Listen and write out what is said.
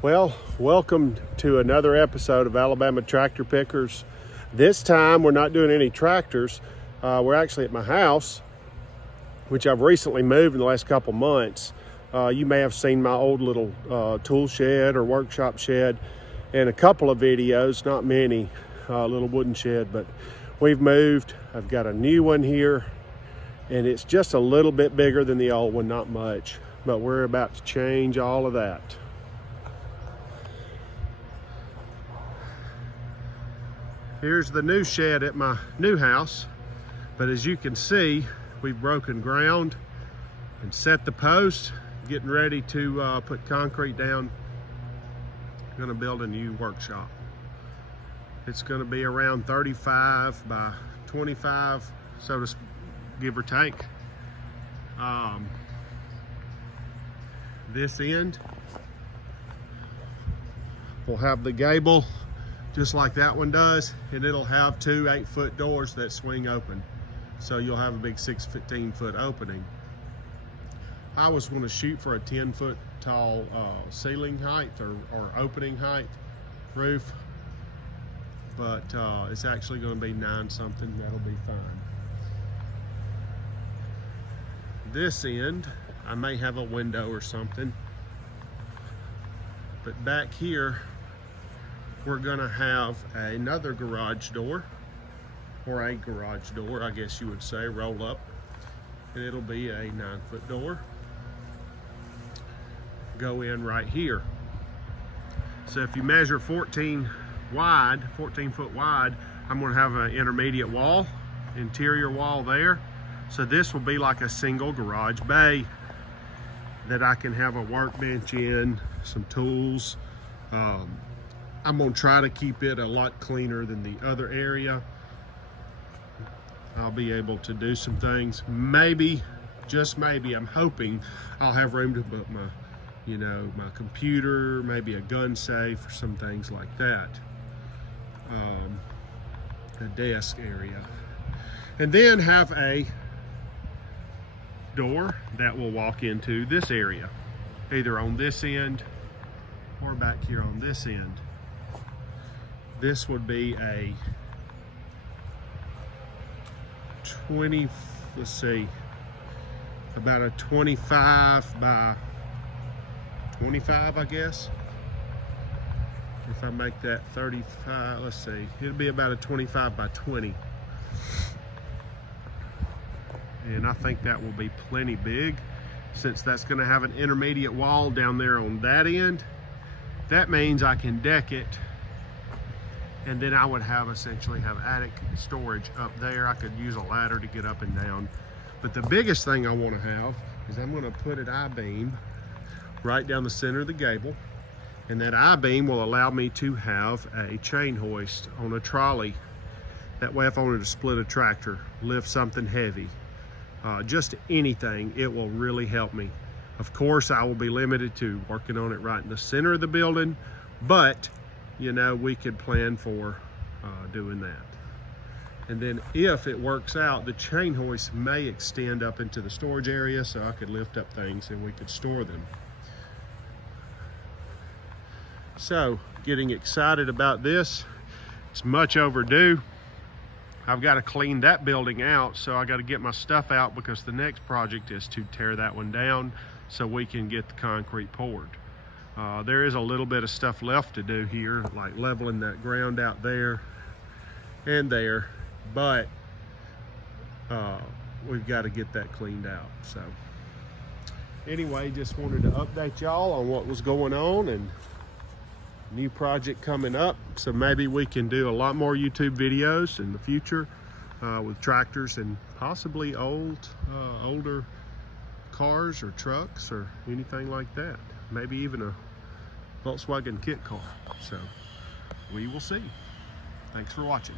Well, welcome to another episode of Alabama Tractor Pickers. This time we're not doing any tractors. We're actually at my house, which I've recently moved in the last couple months. You may have seen my old little tool shed or workshop shed in a couple of videos, not many, little wooden shed, but we've moved. I've got a new one here and it's just a little bit bigger than the old one, not much, but we're about to change all of that. Here's the new shed at my new house, but as you can see, we've broken ground and set the post, getting ready to put concrete down. Gonna build a new workshop. It's gonna be around 35 by 25, so to give or take. This end will have the gable just like that one does, and it'll have two 8-foot doors that swing open. So you'll have a big 15-foot opening. I always want to shoot for a 10-foot tall ceiling height or opening height roof, but it's actually going to be 9-something. That'll be fine. This end, I may have a window or something, but back here, we're gonna have another garage door, or a garage door, I guess you would say, roll up, and it'll be a 9-foot door. Go in right here. So if you measure 14 foot wide, I'm gonna have an intermediate wall, interior wall there. So this will be like a single garage bay that I can have a workbench in, some tools. I'm gonna try to keep it a lot cleaner than the other area. I'll be able to do some things. Maybe, just maybe, I'm hoping I'll have room to put my, my computer, maybe a gun safe or some things like that. A desk area. And then have a door that will walk into this area, either on this end or back here on this end. This would be a 20, let's see, about a 25 by 25, I guess. If I make that 35, let's see, it'll be about a 25 by 20. And I think that will be plenty big, since that's gonna have an intermediate wall down there on that end. That means I can deck it, and then I would essentially have attic storage up there. I could use a ladder to get up and down. But the biggest thing I want to have is I'm going to put an I-beam right down the center of the gable. And that I-beam will allow me to have a chain hoist on a trolley. That way, if I wanted to split a tractor, lift something heavy, just anything, it will really help me. Of course, I will be limited to working on it right in the center of the building, but we could plan for doing that. And then if it works out, the chain hoist may extend up into the storage area, so I could lift up things and we could store them. So, getting excited about this. It's much overdue. I've got to clean that building out, so I got to get my stuff out, because the next project is to tear that one down so we can get the concrete poured. There is a little bit of stuff left to do here, like leveling that ground out there and there, but we've got to get that cleaned out. So anyway, just wanted to update y'all on what was going on and new project coming up. So maybe we can do a lot more YouTube videos in the future with tractors and possibly older cars or trucks or anything like that. Maybe even a Volkswagen kit car. So we will see. Thanks for watching.